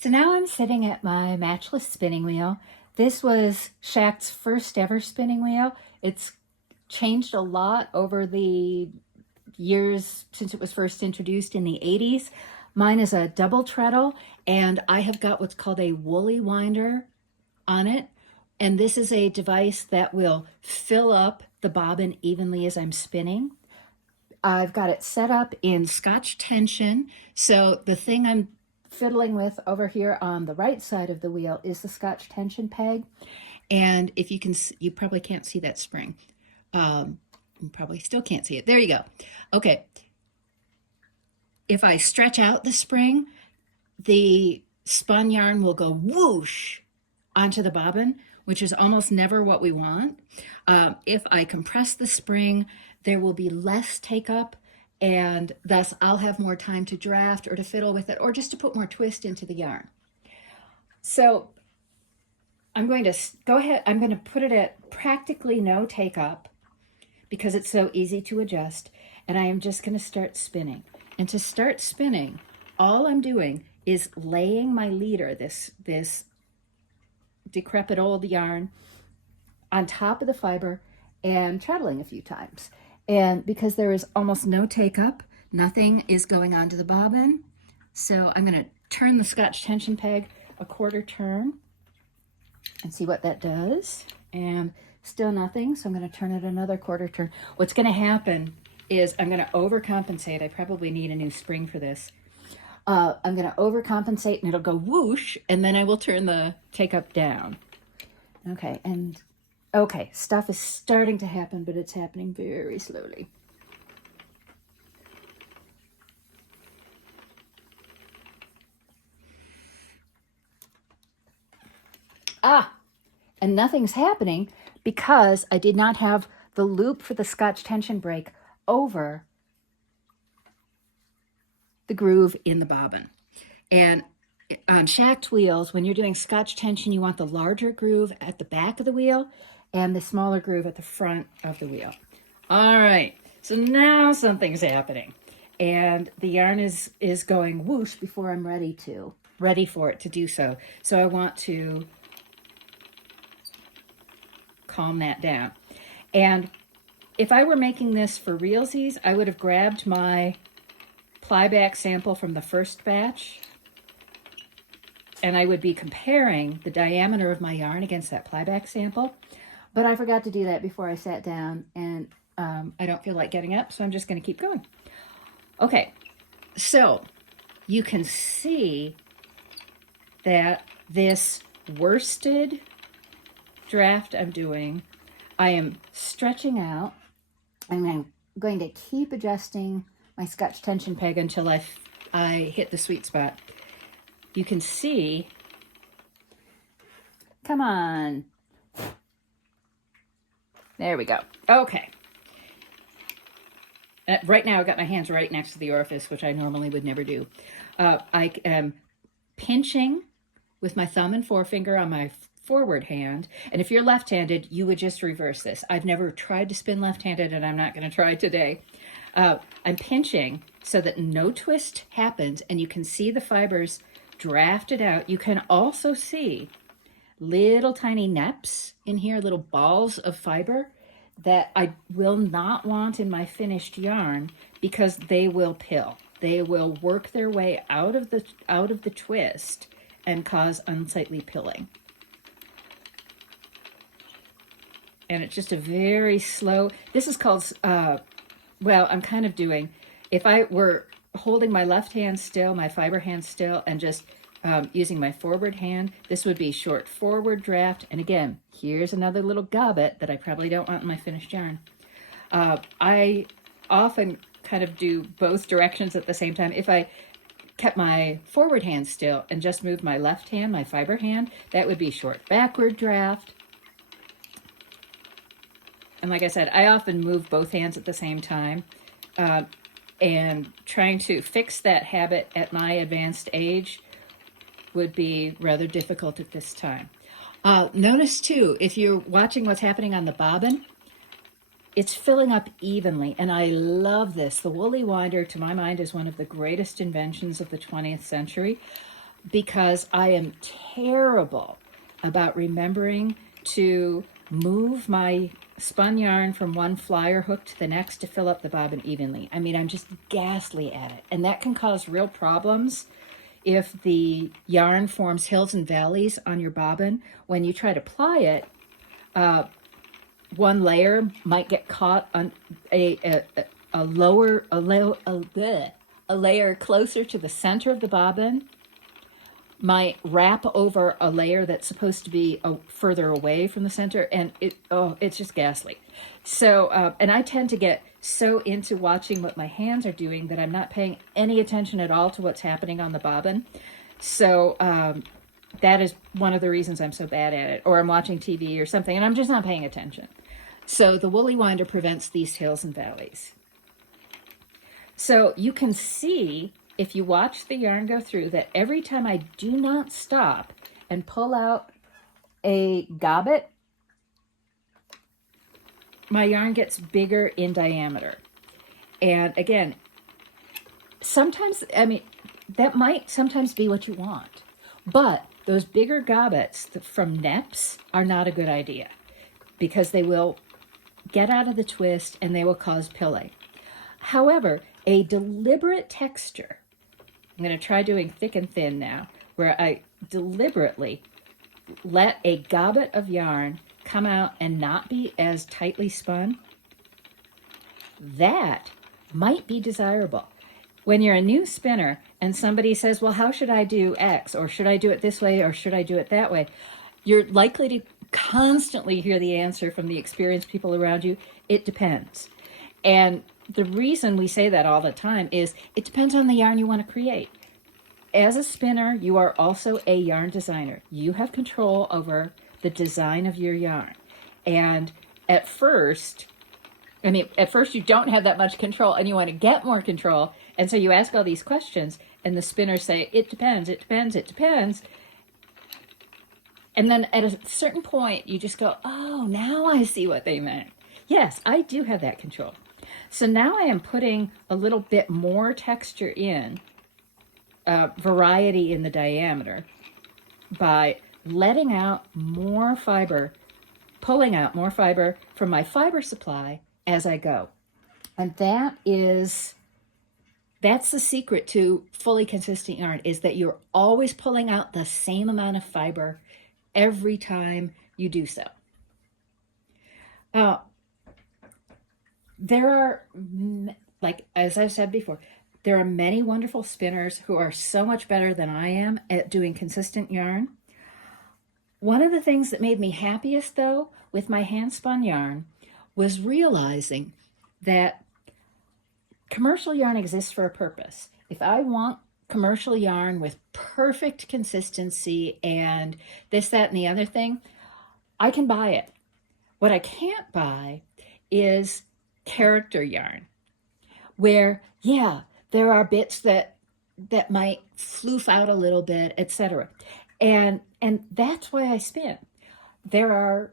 So now I'm sitting at my matchless spinning wheel. This was Shaq's first ever spinning wheel. It's changed a lot over the years since it was first introduced in the 80s. Mine is a double treadle, and I have got what's called a woolly winder on it. And this is a device that will fill up the bobbin evenly as I'm spinning. I've got it set up in Scotch tension. So the thing I'm fiddling with over here on the right side of the wheel is the Scotch tension peg. And if you can, you probably can't see that spring. You probably still can't see it. There you go. Okay. If I stretch out the spring, the spun yarn will go whoosh onto the bobbin, which is almost never what we want. If I compress the spring, there will be less take up, and thus I'll have more time to draft or to fiddle with it or just to put more twist into the yarn. So I'm going to go ahead, I'm going to put it at practically no take up because it's so easy to adjust, and I am just going to start spinning. And to start spinning, all I'm doing is laying my leader, this decrepit old yarn, on top of the fiber and treadling a few times. And because there is almost no take up, nothing is going onto the bobbin. So I'm going to turn the Scotch tension peg a quarter turn and see what that does. And still nothing, so I'm going to turn it another quarter turn. What's going to happen is I'm going to overcompensate. I probably need a new spring for this. I'm going to overcompensate and it'll go whoosh, and then I will turn the take up down. Okay, and okay, stuff is starting to happen, but it's happening very slowly. And nothing's happening because I did not have the loop for the Scotch tension break over the groove in the bobbin. And on Shaq's wheels, when you're doing Scotch tension, you want the larger groove at the back of the wheel and the smaller groove at the front of the wheel. All right, so now something's happening. And the yarn is going whoosh before I'm ready for it to do so. So I want to calm that down. And if I were making this for realsies, I would have grabbed my plyback sample from the first batch, and I would be comparing the diameter of my yarn against that plyback sample. But I forgot to do that before I sat down, and I don't feel like getting up, so I'm just going to keep going. Okay, so you can see that this worsted draft I'm doing, I am stretching out, and I'm going to keep adjusting my Scotch tension peg until I hit the sweet spot. You can see, come on. There we go. Okay. Right now I've got my hands right next to the orifice, which I normally would never do. I am pinching with my thumb and forefinger on my forward hand. And if you're left-handed, you would just reverse this. I've never tried to spin left-handed, and I'm not going to try today. I'm pinching so that no twist happens, and you can see the fibers drafted out. You can also see little tiny neps in here, little balls of fiber that I will not want in my finished yarn because they will pill. They will work their way out of the twist and cause unsightly pilling. And it's just a very slow, this is called, well, I'm kind of doing, if I were holding my left hand still, my fiber hand still, and just using my forward hand, this would be short forward draft. And again, here's another little gobbet that I probably don't want in my finished yarn. I often kind of do both directions at the same time. If I kept my forward hand still and just moved my left hand, my fiber hand, that would be short backward draft. And like I said, I often move both hands at the same time, and trying to fix that habit at my advanced age would be rather difficult at this time. Notice too, if you're watching what's happening on the bobbin, it's filling up evenly, and I love this. The woolly winder, to my mind, is one of the greatest inventions of the 20th century. because I am terrible about remembering to move my spun yarn from one flyer hook to the next to fill up the bobbin evenly. I mean, I'm just ghastly at it. And that can cause real problems if the yarn forms hills and valleys on your bobbin. When you try to ply it, one layer might get caught on a layer closer to the center of the bobbin might wrap over a layer that's supposed to be further away from the center, and it's just ghastly. So, and I tend to get so into watching what my hands are doing that I'm not paying any attention at all to what's happening on the bobbin. So that is one of the reasons I'm so bad at it. Or I'm watching TV or something, and I'm just not paying attention. So the woolly winder prevents these hills and valleys. So you can see, if you watch the yarn go through, that every time I do not stop and pull out a gobbet, my yarn gets bigger in diameter. And again, sometimes, I mean, that might sometimes be what you want, but those bigger gobbets from neps are not a good idea because they will get out of the twist and they will cause pilling. However, a deliberate texture, I'm going to try doing thick and thin now, where I deliberately let a gobbet of yarn come out and not be as tightly spun, that might be desirable. When you're a new spinner and somebody says, well, how should I do X? Or should I do it this way? Or should I do it that way? You're likely to constantly hear the answer from the experienced people around you. It depends. And the reason we say that all the time is it depends on the yarn you want to create. As a spinner, you are also a yarn designer. You have control over the design of your yarn. And at first you don't have that much control and you want to get more control. And so you ask all these questions and the spinners say, it depends, it depends, it depends. And then at a certain point, you just go, oh, now I see what they meant. Yes, I do have that control. So now I am putting a little bit more texture in, variety in the diameter, by letting out more fiber, pulling out more fiber from my fiber supply as I go. And that's the secret to fully consistent yarn, is that you're always pulling out the same amount of fiber every time you do so. There are, like, as I've said before, there are many wonderful spinners who are so much better than I am at doing consistent yarn. One of the things that made me happiest, though, with my hand-spun yarn was realizing that commercial yarn exists for a purpose. If I want commercial yarn with perfect consistency and this, that, and the other thing, I can buy it. What I can't buy is character yarn, where, yeah, there are bits that might floof out a little bit, etc. And that's why I spin. There are,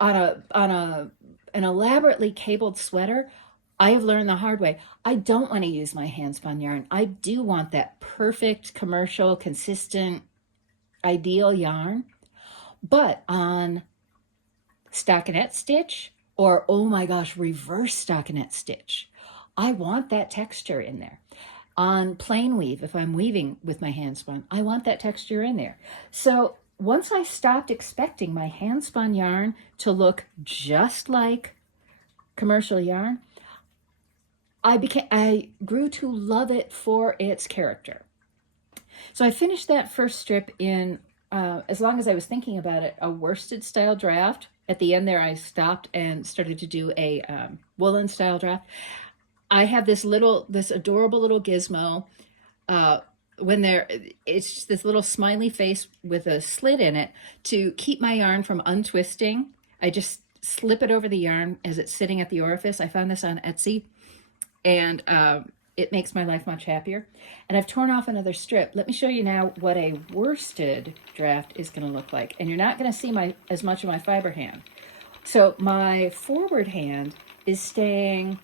on an elaborately cabled sweater, I have learned the hard way, I don't want to use my hand-spun yarn. I do want that perfect, commercial, consistent, ideal yarn. But on stockinette stitch, or, oh my gosh, reverse stockinette stitch, I want that texture in there. On plain weave, if I'm weaving with my hand-spun, I want that texture in there. So once I stopped expecting my hand-spun yarn to look just like commercial yarn, I grew to love it for its character. So I finished that first strip in, as long as I was thinking about it, a worsted style draft. At the end there, I stopped and started to do a woolen style draft. I have this adorable little gizmo. It's just this little smiley face with a slit in it to keep my yarn from untwisting. I just slip it over the yarn as it's sitting at the orifice. I found this on Etsy, and it makes my life much happier. And I've torn off another strip. Let me show you now what a worsted draft is going to look like. And you're not going to see as much of my fiber hand. So my forward hand is staying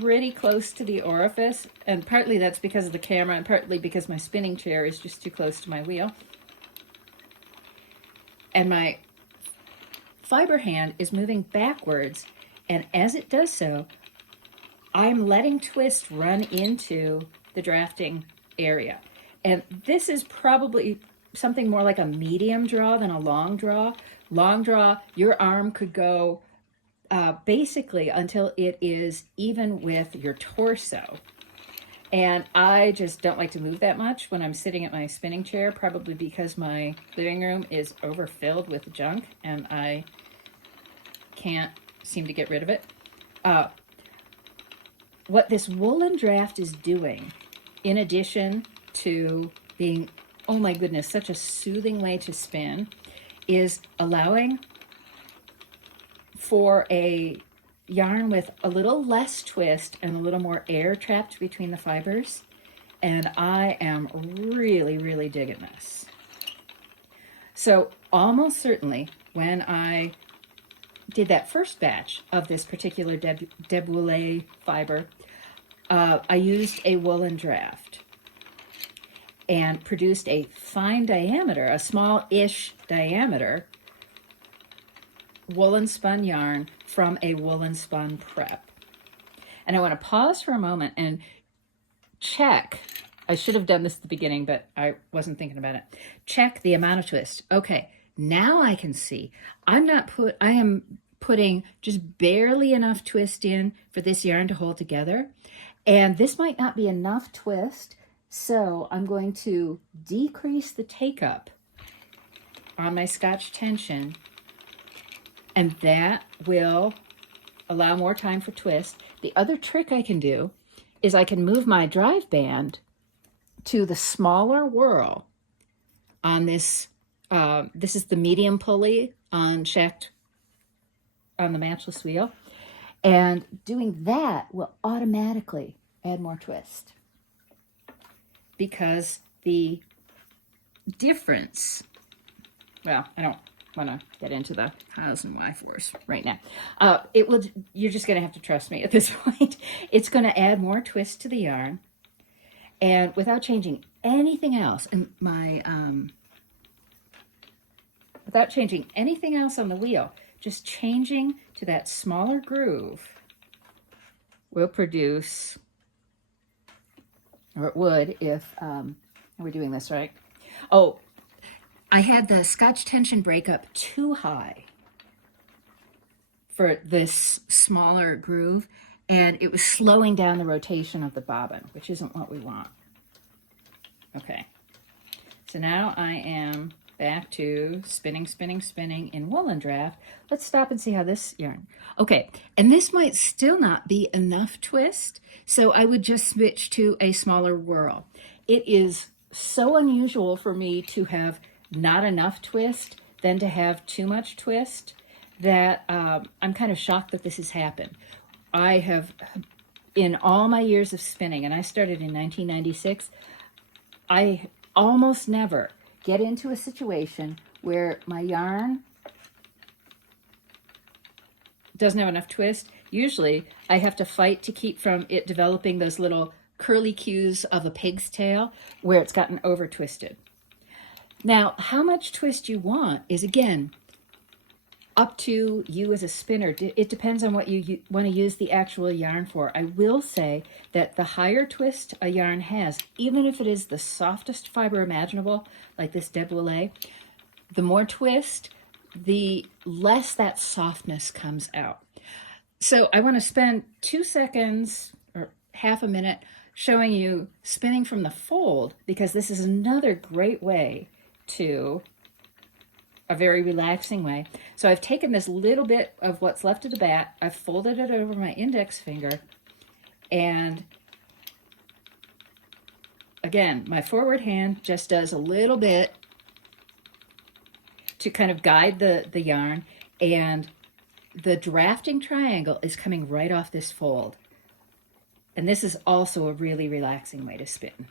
pretty close to the orifice, and partly that's because of the camera and partly because my spinning chair is just too close to my wheel. And my fiber hand is moving backwards, and as it does so, I'm letting twist run into the drafting area. And this is probably something more like a medium draw than a long draw. Long draw, your arm could go basically until it is even with your torso. And I just don't like to move that much when I'm sitting at my spinning chair, probably because my living room is overfilled with junk and I can't seem to get rid of it. What this woolen draft is doing, in addition to being, oh my goodness, such a soothing way to spin, is allowing for a yarn with a little less twist and a little more air trapped between the fibers. And I am really, really digging this. So almost certainly when I did that first batch of this particular Debouillet fiber, I used a woolen draft and produced a fine diameter, a small-ish diameter woolen spun yarn from a woolen spun prep. And I want to pause for a moment and check. I should have done this at the beginning, but I wasn't thinking about it. Check the amount of twist. Okay, now I can see. I am putting just barely enough twist in for this yarn to hold together. And this might not be enough twist, so I'm going to decrease the take-up on my Scotch tension, and that will allow more time for twist. The other trick I can do is I can move my drive band to the smaller whirl on this. This is the medium pulley on the matchless wheel. And doing that will automatically add more twist because the difference, well, I don't want to get into the hows and why force right now. You're just going to have to trust me at this point. It's going to add more twist to the yarn, and without changing anything else, and without changing anything else on the wheel, just changing to that smaller groove will produce, or it would if, we're doing this right. Oh, I had the Scotch tension breakup too high for this smaller groove, and it was slowing down the rotation of the bobbin, which isn't what we want. Okay, so now I am back to spinning, spinning, spinning in woolen draft. Let's stop and see how this yarn. Okay, and this might still not be enough twist, so I would just switch to a smaller whirl. It is so unusual for me to have not enough twist than to have too much twist that I'm kind of shocked that this has happened. I have, in all my years of spinning, and I started in 1996, I almost never get into a situation where my yarn doesn't have enough twist. Usually I have to fight to keep from it developing those little curly cues of a pig's tail where it's gotten over twisted. Now, how much twist you want is, again, up to you as a spinner. It depends on what you want to use the actual yarn for. I will say that the higher twist a yarn has, even if it is the softest fiber imaginable, like this Debouillet, the more twist, the less that softness comes out. So I want to spend 2 seconds or half a minute showing you spinning from the fold, because this is another great way to, a very relaxing way. So I've taken this little bit of what's left of the batt, I've folded it over my index finger, and again, my forward hand just does a little bit to kind of guide the yarn, and the drafting triangle is coming right off this fold. And this is also a really relaxing way to spin.